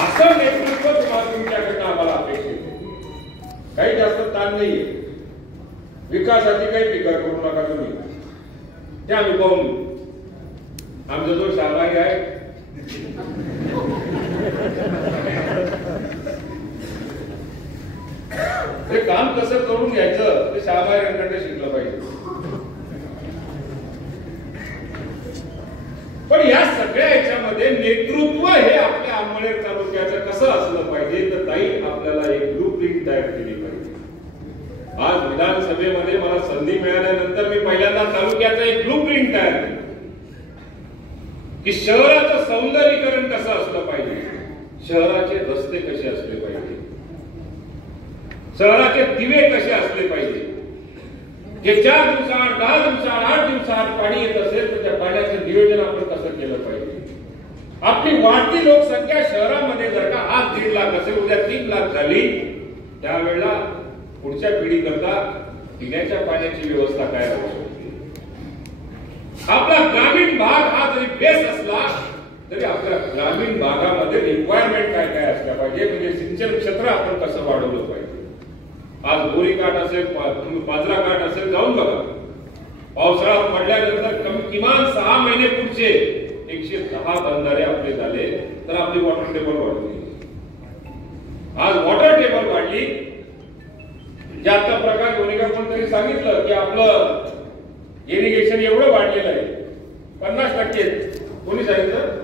असं नेतृत्व तुमच्याकडनं आम्हाला अपेक्षित आहे. काही जास्त ताण नाहीये. विकासाची काही टीका करू नका तुम्ही. ते आम्ही पाहून आमचा जो शाबाई आहे ते काम कसं करून घ्यायचं ते शाबाईंकडे शिकलं पाहिजे. पण या सगळ्या याच्यामध्ये नेतृत्व हे आपल्या अंमळनेर तालुक्याचं कसं असलं पाहिजे तर ताई आपल्याला एक ब्लूप्रिंट तयार केली पाहिजे. आज विधानसभेमध्ये मला संधी मिळाल्यानंतर मी पहिल्यांदा तालुक्याचं एक ब्लूप्रिंट तयार केलं की शहराचं सौंदर्यीकरण कसं असलं पाहिजे, शहराचे रस्ते कसे असले पाहिजे, शहराचे दिवे कसे असले पाहिजे. जे 4 दिवसाआड 10 दिवसाआड 8 दिवसाआड पाणी येत असेल तर त्या पाण्याचं नियोजन आपण कसं केलं पाहिजे. आपली वाढती लोकसंख्या शहरामध्ये जर का आज 1.5 लाख असेल, उद्या 3 लाख झाली, त्यावेळेला पुढच्या पिढीकरता पिण्याच्या पाण्याची व्यवस्था काय होऊ शकते. आपला ग्रामीण भाग हा जरी बेस असला तरी आपल्या ग्रामीण भागामध्ये रिक्वायरमेंट काय काय असल्या पाहिजे, म्हणजे सिंचन क्षेत्र आपण कसं वाढवलं पाहिजे. आज बोरी काठ असेल, तुम्ही पाजरा काठ असेल, जाऊन बघा. पावसाळा पडल्यानंतर किमान 6 महिने पुढचे 110 बंधारे आपले झाले तर आपली वॉटर टेबल वाढली. आज वॉटर टेबल वाढली. ज्याचा प्रकाश गोरेगा कोणतरी सांगितलं की आपलं इरिगेशन एवढं वाढलेलं आहे 50%. कोणी सांगितलं?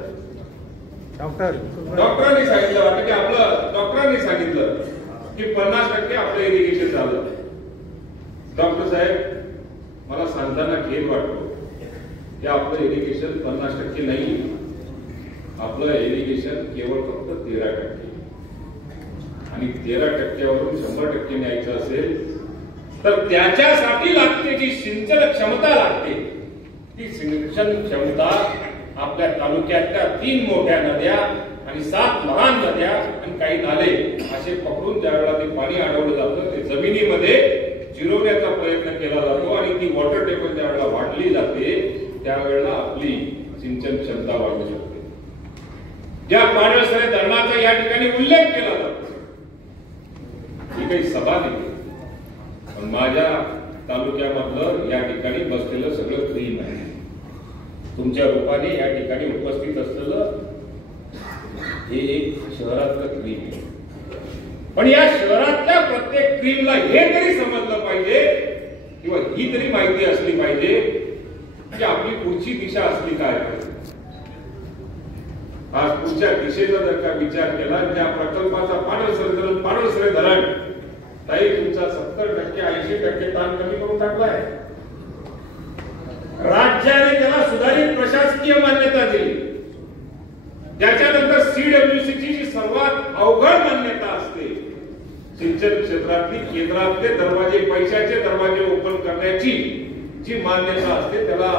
डॉक्टरांनी सांगितलं वाटतं की आपलं डॉक्टरांनी सांगितलं की 50% आपलं इरिगेशन झालं. डॉक्टर साहेब मला सांगताना खेद वाटतो की आपलं इरिगेशन 50% नाही. आपलं इरिगेशन केवळ फक्त 13%. आणि 13%वरून 100% न्यायचं असेल तर त्याच्यासाठी लागते जी सिंचन क्षमता लागते ती सिंचन क्षमता आपल्या तालुक्यातल्या 3 मोठ्या नद्या आणि 7 लहान नद्या आणि काही नाले असे पकडून ज्यावेळेला ते पाणी अडवलं जातं ते जमिनीमध्ये जिरवण्याचा प्रयत्न केला जातो आणि ती वॉटर टेबल ज्यावेळेला वाढली जाते त्यावेळेला आपली सिंचन क्षमता वाढू शकते. ज्या पाडळसरे धरणाचा या ठिकाणी उल्लेख केला जातो ही काही सभा नाही पण माझ्या तालुक्यामधलं या ठिकाणी बसलेलं सगळं क्रीम आहे. तुमच्या रूपाने या ठिकाणी उपस्थित असलेलं हे एक शहरातलं क्रीम आहे. पण या शहरातल्या प्रत्येक क्रीमला हे तरी समजलं पाहिजे किंवा ही तरी माहिती असली पाहिजे की आपली पुढची दिशा असली काय. आज पुढच्या दिशेचा जर का विचार केला त्या प्रकल्पाचा पाडळसरे धरण ताई तुमचा 70% 80% ताण कमी करून टाकलाय. राज्याने त्याला सुधारित प्रशासकीय मान्यता दिली. त्याच्यानंतर सीडब्ल्यूसीची जी सर्वात अवघड मान्यता असते सिंचन क्षेत्रातली केंद्रातले दरवाजे पैशाचे दरवाजे ओपन करण्याची जी मान्यता असते त्याला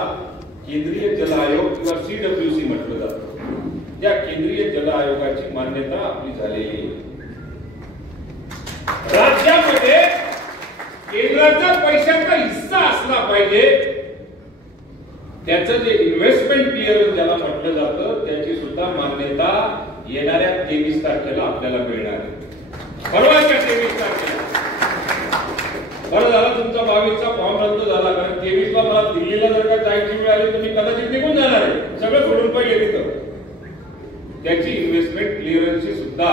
केंद्रीय जल आयोग किंवा सीडब्ल्यूसी म्हटलं जातं. या केंद्रीय जल आयोगाची मान्यता आपली झालेली आहे. राज्यामध्ये केंद्राचा पैशाचा हिस्सा असला पाहिजे. त्याचं जे इन्व्हेस्टमेंट क्लिअरन्स ज्याला म्हटलं जातं त्याची सुद्धा मान्यता येणाऱ्या 23 तारखेला आपल्याला मिळणार आहे. परवाच्या 23 तारखेला. बरं झालं तुमचा 22चा फॉर्म रद्द झाला कारण 23ला मला दिल्लीला जर का जायची वेळ आली तर मी कदाचित निघून जाणार आहे. सगळं सोडून पहिले तिथं. त्याची इन्व्हेस्टमेंट क्लिअरन्सची सुद्धा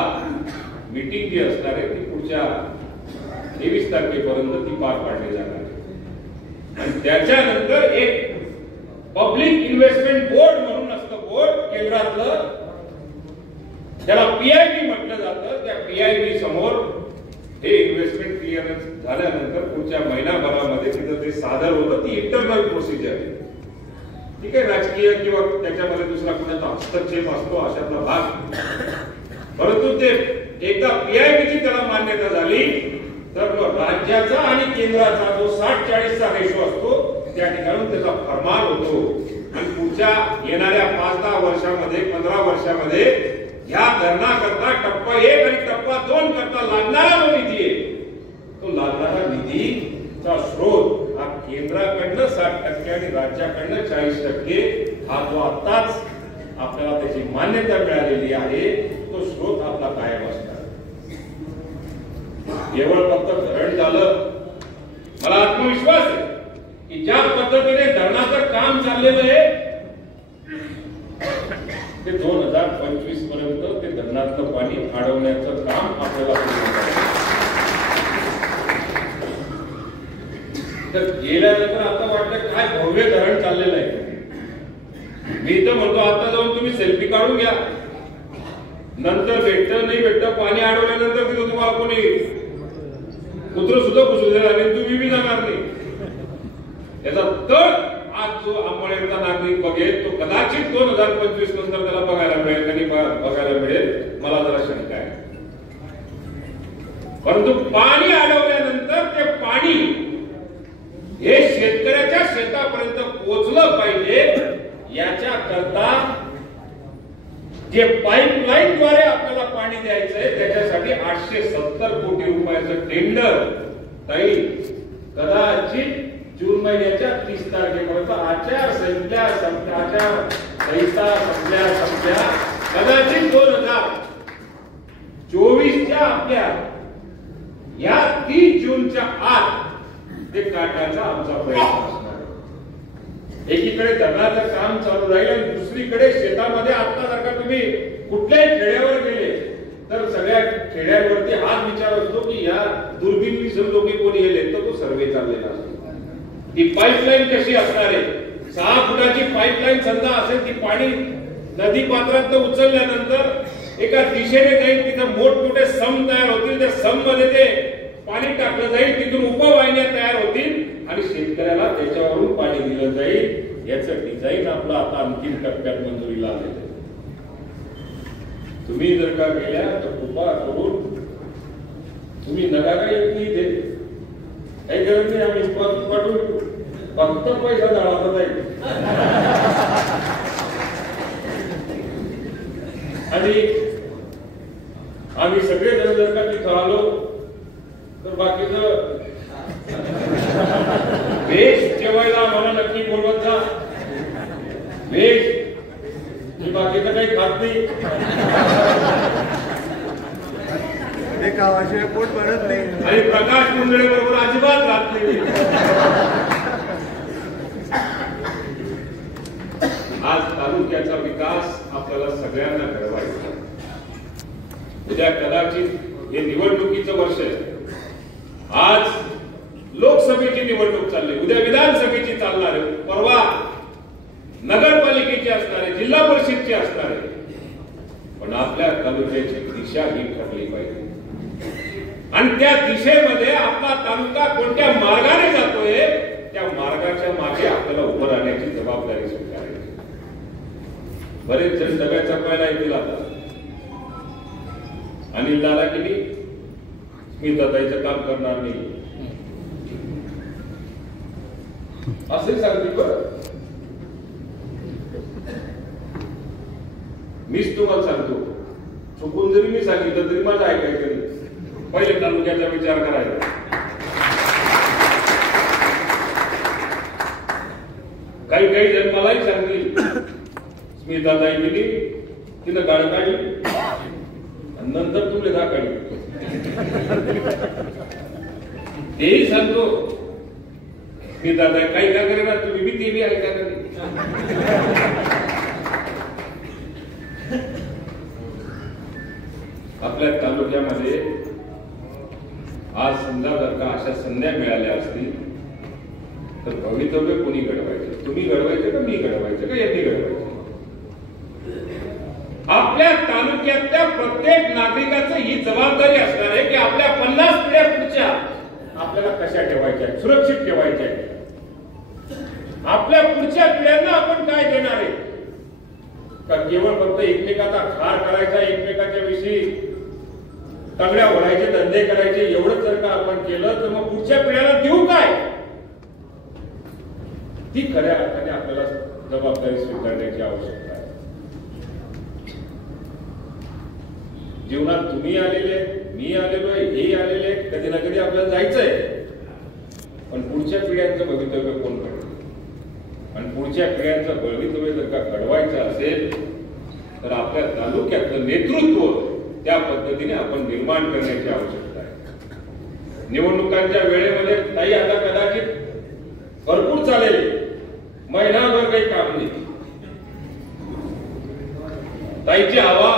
मीटिंग जी असणार आहे ती पुढच्या 23 तारखेपर्यंत ती पार पाडली जाणार आहे. आणि त्याच्यानंतर एक पब्लिक इन्व्हेस्टमेंट बोर्ड म्हणून असतं बोर्ड केंद्रातलं त्याला पीआयबी म्हटलं जातं. त्या पीआयबी समोर हे इन्व्हेस्टमेंट क्लिअरन्स झाल्यानंतर पुढच्या महिनाभरामध्ये तिथं ते सादर होतं. ती इंटरनल प्रोसिजर आहे. ठीक आहे राजकीय किंवा त्याच्यामध्ये दुसरा कुणाचा हस्तक्षेप असतो अशातला भाग. परंतु ते एकदा पीआयबीची त्याला मान्यता झाली तर राज्याचा आणि केंद्राचा जो 60-40चा रेशो असतो त्या ठिकाणी त्याचा फरमान होतो. आणि पुढच्या येणाऱ्या 5-10 वर्षामध्ये 15 वर्षामध्ये या धरणाकरता टप्पा 1 आणि टप्पा 2 करता लागणारा जो निधी आहे तो लागणारा निधीचा स्रोत हा केंद्राकडनं 60% आणि राज्याकडनं 40% हा जो आताच आपल्याला त्याची मान्यता मिळालेली आहे तो स्रोत आपला कायम असणार. केवळ फक्त धरण झालं. मला आत्मविश्वास आहे की ज्या पद्धतीने धरणाचं काम चाललेलं आहे ते 2025 पर्यंत ते धरणातलं पाणी अडवण्याचं काम आपल्याला तर गेल्यानंतर आता वाटतं काय भव्य धरण चाललेलं आहे. मी तर म्हणतो आता जाऊन तुम्ही सेल्फी काढून घ्या. नंतर भेटतं नाही भेटतं पाणी अडवल्यानंतर तिथं तुम्हाला कोणी कुत्र सुद्धा घुसू देणार नाही. तुम्ही बी जाणार नाही. याचा तर आज जो अंबळनेरचा नागरिक बघेल तो कदाचित 2025 नंतर त्याला बघायला मिळेल आणि बघायला मिळेल मला जरा शंका आहे. परंतु पाणी अडवल्यानंतर ते पाणी हे शेतकऱ्याच्या शेतापर्यंत पोहोचलं पाहिजे याच्या करता जे पाईपलाईनद्वारे आपल्याला पाणी द्यायचंय त्याच्यासाठी 870 कोटी रुपयाचं टेंडर ताई कदाचित जून महिन्याच्या 30 तारखेपर्यंत आचारसंहिता संपल्या कदाचित 2024च्या आपल्या या 30 जूनच्या आत ते काढण्याचा आमचा प्रयत्न असणार. एकीकडे धरणाचं काम चालू राहील आणि दुसरीकडे शेतामध्ये आता जर का तुम्ही कुठल्याही खेड्यावर गेले तर सगळ्या खेड्यांवरती हाच विचार असतो की या दुर्बीन लोक कोणी गेले तर तो सर्वे चाललेला असतो. ती पाईपलाईन कशी असणार आहे? 6 फुटाची पाईपलाईन समजा असेल, ती पाणी नदी पात्रात उचलल्यानंतर एका दिशेने जाईल, तिथं मोठमोठे सम तयार होतील, त्या सम मध्ये ते पाणी टाकलं जाईल, तिथून उपवाहिन्या तयार होतील आणि शेतकऱ्याला त्याच्यावरून पाणी दिलं जाईल. याचं डिझाईन आपलं आता अंतिम टप्प्यात मंजुरीला आलेलं आहे. तुम्ही जर का गेल्या तर कृपा करून तुम्ही नगारा येत नाही, ते काही गरज नाही, आम्ही पाठवू, फक्त पैसा जाळाचा जाईल. आणि आम्ही सगळे जण जर का तिथं आलो तर बाकीचं वेश जेवायला आम्हाला नक्की बोलवत जा. वेश मी बाकीचं काही खात नाही, पोट भरत नाही आणि प्रकाश मुंदळे बरोबर अजिबात राहत नाही. आज तालुक्याचा विकास आपल्याला सगळ्यांना घडवायचा. उद्या कदाचित हे निवडणुकीचं वर्ष आहे. आज लोकसभेची निवडणूक चालली, उद्या विधानसभेची चालणार आहे, परवा नगरपालिकेची असणार आहे, जिल्हा परिषदची असणार आहे. पण आपल्या तालुक्याची दिशा ही ठरली पाहिजे आणि त्या दिशेमध्ये आपला तालुका कोणत्या मार्गाने जातोय त्या मार्गाच्या मागे आपल्याला उभं राहण्याची जबाबदारी स्वीकारायची. बरेच जण डब्या चपायला येतील आता. अनिल दादा किती स्मिताताईचं काम करणार नाही असे सांगतील. बरं, मीच तुम्हाला सांगतो, चुकून जरी मी सांगितलं तरी माझं ऐकायचं नाही. पहिले तालुक्याचा विचार करायचा. काही जण मलाही सांगतील स्मिताताई गेली, तिनं गाडी काढली आणि नंतर तुले दा काढली. तेही सांगतो स्मिताताई काही का करेना, तुम्ही बी ते बी ऐका कधी. आपल्या तालुक्यामध्ये आज समजा जर का अशा संध्या मिळाल्या असतील तर भवितव्य कोणी घडवायचं? तुम्ही घडवायचं का मी घडवायचं का यांनी घडवायचं? आपल्या तालुक्यातल्या प्रत्येक नागरिकाचं ही जबाबदारी असणार आहे की आपल्या 50 पिढ्या पुढच्या आपल्याला कशा ठेवायच्या, सुरक्षित ठेवायच्या. आपल्या पुढच्या पिढ्यांना आपण काय देणार आहे? का केवळ फक्त एकमेकाचा खार करायचा, एकमेकाच्या विषयी तगड्या ओढायचे, धंदे करायचे, एवढंच जर का आपण केलं तर मग पुढच्या पिढ्याला देऊ काय? ती खऱ्या अर्थाने आपल्याला जबाबदारी स्वीकारण्याची आवश्यकता आहे. जीवनात तुम्ही आलेले, मी आलेलो आहे, हे आलेले, कधी ना कधी आपल्याला जायचंय. पण पुढच्या पिढ्यांचं भवितव्य कोण घडवतं? आणि पुढच्या पिढ्यांचं भवितव्य जर का घडवायचं असेल तर आपल्या तालुक्यातलं नेतृत्व त्या पद्धतीने आपण निर्माण करण्याची आवश्यकता आहे. निवडणुकांच्या वेळेमध्ये ताई आता कदाचित भरपूर चालेल, महिनाभर काही काम नाही. ताईची हवा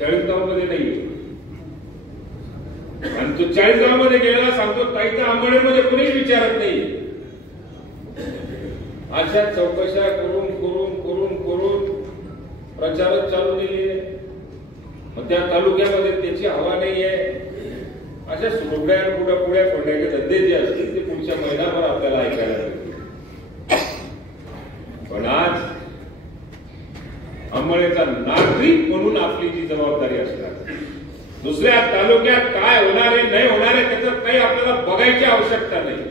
चाळीसगाव मध्ये नाही. आणि तो चाळीसगाव मध्ये गेलेला सांगतो ताईचा आंबेडमध्ये कुणीच विचारत नाही. अशा चौकशा करून करून करून करून प्रचारच चालू नाहीये. मग त्या तालुक्यामध्ये त्याची हवा नाहीये. अशा सुरगड्या पुढ्या फोडण्याचे धंदे जे असतील ते पुढच्या महिनाभर आपल्याला ऐकायला मिळतील. पण आज अंमळेचा नागरिक म्हणून आपली जी जबाबदारी असणार, दुसऱ्या तालुक्यात काय होणारे नाही होणारे त्याचं काही आपल्याला बघायची आवश्यकता नाही.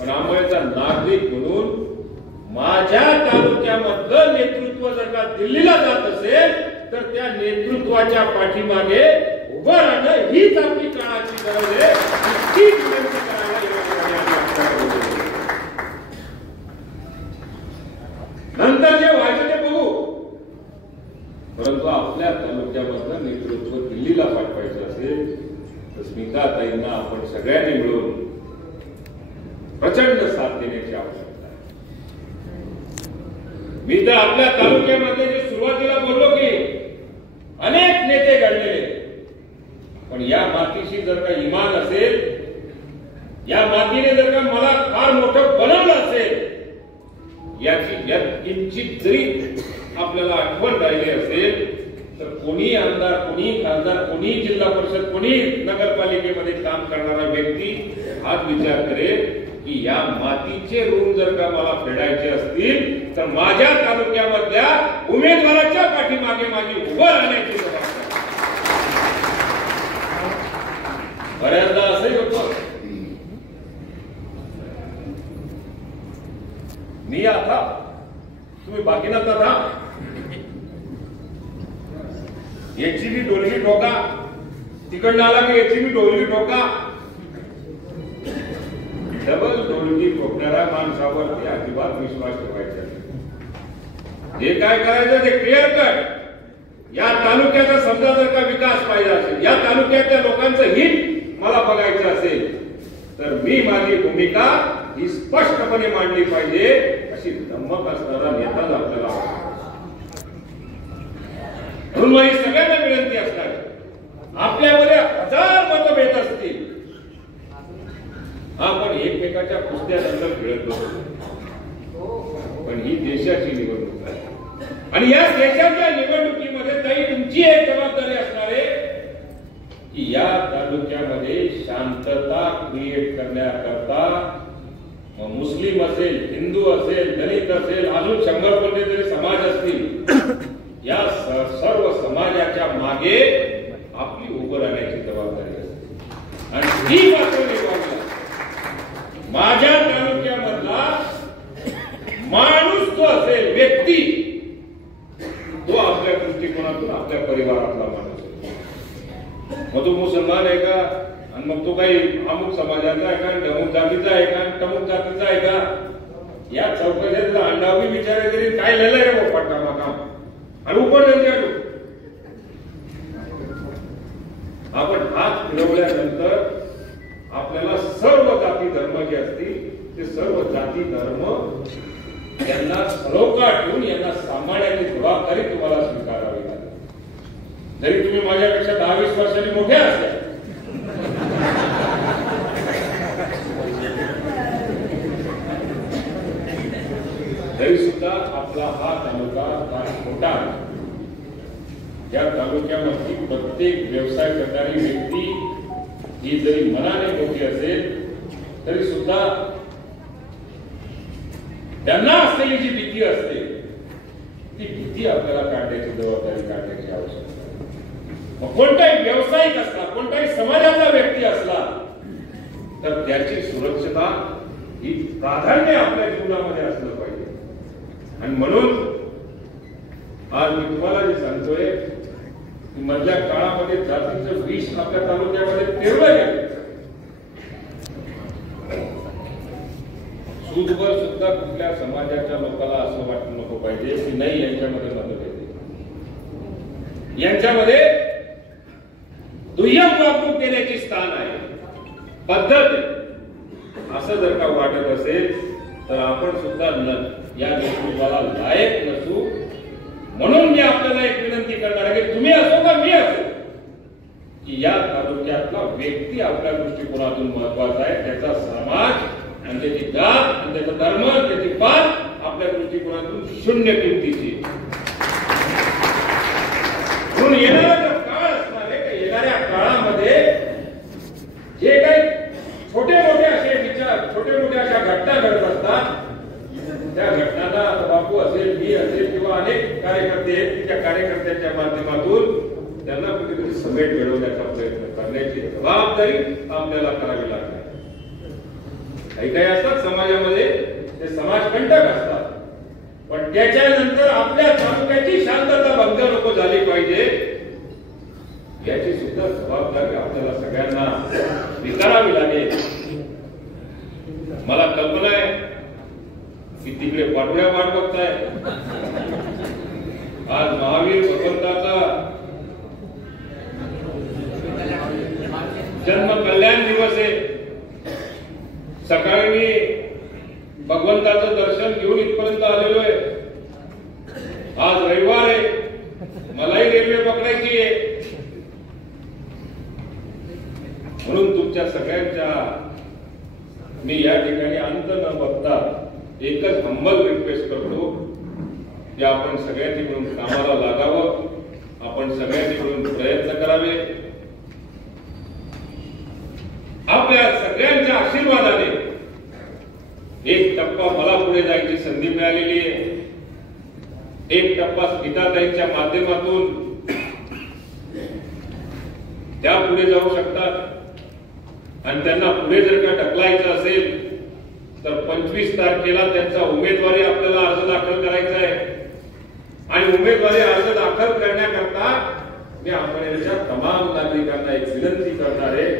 पण अंमळेचा नागरिक म्हणून माझ्या तालुक्यामधलं नेतृत्व जर का दिल्लीला जात असेल तर त्या नेतृत्वाच्या पाठीमागे उभं राहणं हीच आपली काळाची गरज आहे. हीच विनंती करायला नंतर जे व्हायचं ते बघू. परंतु आपल्या तालुक्यामधलं नेतृत्व दिल्लीला पाठवायचं असेल तर स्मिताताईंना आपण सगळ्यांनी मिळून प्रचंड साथ देण्याची आवश्यकता आहे. मी तर आपल्या तालुक्यामध्ये जे सुरुवातीला बोललो की अनेक नेते घडलेले, पण या मातीशी जर का इमान असेल, या मातीने जर का मला फार मोठं बनवलं असेल, याची किंचित जरी आपल्याला आठवण राहिली असेल तर कोणी आमदार, कोणी खासदार, कोणी जिल्हा परिषद, कोणी नगरपालिकेमध्ये काम करणारा व्यक्ती हाच विचार करेल की या मातीचे ऋण जर का मला फेडायचे असतील तर माझ्या तालुक्यामधल्या उमेदवाराच्या पाठीमागे माझी उभं राहण्याची जबाबदारी. बऱ्याचदा असंही होतं, मी आता तुम्ही बाकी नका था, याची बी डोलगी ठोका, तिकडनं आला की याची बी डोलगी ठोका. डबल डोलगी ठोकणाऱ्या माणसावरती अजिबात विश्वास ठेवायचा. जे काय करायचं ते क्लिअर कट. या तालुक्याचा समजा जर का विकास पाहिजे असेल, या तालुक्यातल्या लोकांचं हित मला बघायचं असेल तर मी माझी भूमिका ही स्पष्टपणे मांडली पाहिजे, अशी धमक असणारा नेताच आपल्याला हवा. म्हणून माझी सगळ्यांना विनंती असणार, आपल्यामध्ये हजार मतभेद असतील, आपण एकमेकाच्या कुस्त्या नंतर खेळत नसतो, पण ही देशाची निवडणूक आहे आणि या देशाच्या निवडणुकीमध्ये ताई तुमची एक जबाबदारी असणार आहे की या तालुक्यामध्ये शांतता क्रिएट करण्याकरता मुस्लिम असेल, हिंदू असेल, दलित असेल, अजून 100 कोणते तरी समाज असतील, या सर्व समाजाच्या मागे आपली उभं राहण्याची जबाबदारी असते आणि ही वाचवली. माझ्या तालुक्यामधला माणूस जो असेल, व्यक्ती, तो आपल्या दृष्टिकोनातून आपल्या परिवारातला माणूस आहे. मग तो मुसलमान आहे का, आणि मग तो काही अमुक समाजाचा आहे का, अमुक जातीचा आहे का, तमुक जातीचा आहे का, या चौकशातला अंडावी विचार तरी काय लिहिलंय रे पट्टा माका आणि उपर आपण हात फिरवल्यानंतर आपल्याला सर्व जाती धर्म जे असतील ते सर्व जाती धर्म यांना सलोखा ठेवून यांना सांभाळण्याची जबाबदारी तुम्हाला स्वीकारावी लागेल. जरी तुम्ही माझ्यापेक्षा 10-20 वर्षांनी मोठे असले तरी सुद्धा आपला हा तालुका फार मोठा आहे. या तालुक्यामध्ये प्रत्येक व्यवसाय करणारी व्यक्ती ही जरी मनाने मोठी असेल तरी सुद्धा त्यांना असलेली जी भीती असते ती भीती आपल्याला काढण्याची जबाबदारी काढण्याची आवश्यकता आहे. मग कोणताही व्यावसायिक असला, कोणताही समाजाचा व्यक्ती असला तर त्याची सुरक्षता ही प्राधान्य आपल्या जीवनामध्ये असलं पाहिजे. आणि म्हणून आज मी तुम्हाला जे सांगतोय की मधल्या काळामध्ये जातीचं विष आपल्या तालुक्यामध्ये पेरलं गेलं. सूदवर सुद्धा कुठल्या समाजाच्या लोकांना असं वाटलं नको पाहिजे की नाही यांच्यामध्ये मतभेद आहे, यांच्यामध्ये दुय्यम वागणूक देण्याची स्थान आहे, पद्धत. असं जर का वाटत असेल तर आपण सुद्धा या नेतृत्वाला लायक नसू. म्हणून मी आपल्याला एक विनंती करणार आहे की तुम्ही असो का मी असो, की या तालुक्यातला व्यक्ती आपल्या दृष्टिकोनातून महत्वाचा आहे, त्याचा समाज आणि त्याची जात आणि त्याचा धर्म, त्याची पात आपल्या दृष्टिकोनातून शून्य किमतीची. म्हणून येणारा जो काळ असणार आहे, येणाऱ्या काळामध्ये जे काही छोटे मोठे असे विचार, छोटे मोठे अशा घटना घडत असतात, त्या घटनांना बापू असेल, मी असेल किंवा अनेक कार्यकर्ते आहेत, त्या कार्यकर्त्यांच्या माध्यमातून त्यांना कुठेतरी समेट मिळवण्याचा प्रयत्न करण्याची जबाबदारी आपल्याला करावी लागते. काही काही असतात समाजामध्ये ते समाज कंटक असतात, पण त्याच्यानंतर आपल्या तालुक्याची शांतता भंग नको झाली पाहिजे याची सुद्धा जबाबदारी आपल्याला सगळ्यांना स्वीकारावी लागेल. मला कल्पना आहे की तिकडे पाठवड्या वाट बघताय. आज महावीर भगवंताचा जन्म कल्याण दिवस आहे. सकाळी मी भगवंताचं दर्शन घेऊन इथपर्यंत आलेलो आहे. आज रविवार आहे, मलाही रेल्वे पकडायची आहे. म्हणून तुमच्या सगळ्यांच्या मी या ठिकाणी अंत न बघता एकच हंबल रिक्वेस्ट करतो की आपण सगळ्यांनी मिळून कामाला लागावं, आपण सगळ्यांनी मिळून प्रयत्न करावे. आपल्या सगळ्यांच्या आशीर्वादाने एक टप्पा मला पुढे जायची संधी मिळालेली आहे. एक टप्पा स्मिताताईंच्या माध्यमातून त्या पुढे जाऊ शकतात आणि त्यांना पुढे जर का ढकलायचं असेल तर 25 तारखेला त्यांचा उमेदवारी आपल्याला अर्ज दाखल करायचा आहे. आणि उमेदवारी अर्ज दाखल करण्याकरता मी आपल्या तमाम नागरिकांना एक विनंती करणार आहे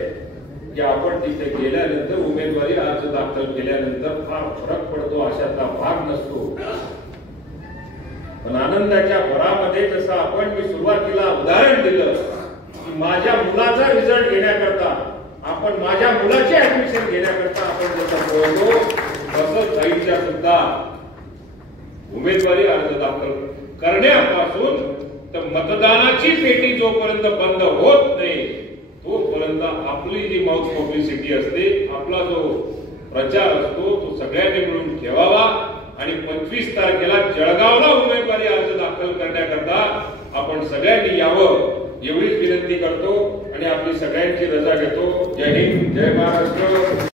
की आपण तिथे गेल्यानंतर उमेदवारी अर्ज दाखल केल्यानंतर फार फरक पडतो अशाचा भाग नसतो. पण आनंदाच्या भरामध्ये जसं आपण मी सुरुवातीला उदाहरण दिलं की माझ्या मुलाचा रिझल्ट घेण्याकरता आपण माझ्या मुलाचे ऍडमिशन घेण्याकरता आपण जसं बोलतो तसंच ताईंच्या सुद्धा उमेदवारी अर्ज दाखल करण्यापासून तर मतदानाची पेटी जोपर्यंत बंद होत नाही तोपर्यंत आपली जी माउथ पब्लिसिटी असते, आपला जो प्रचार असतो तो सगळ्यांनी मिळून ठेवावा. आणि 25 तारखेला जळगावला उमेदवारी अर्ज दाखल करण्याकरता आपण सगळ्यांनी यावं एवढीच विनंती करतो आणि आपली सगळ्यांची रजा घेतो. जय हिंद, जय महाराष्ट्र.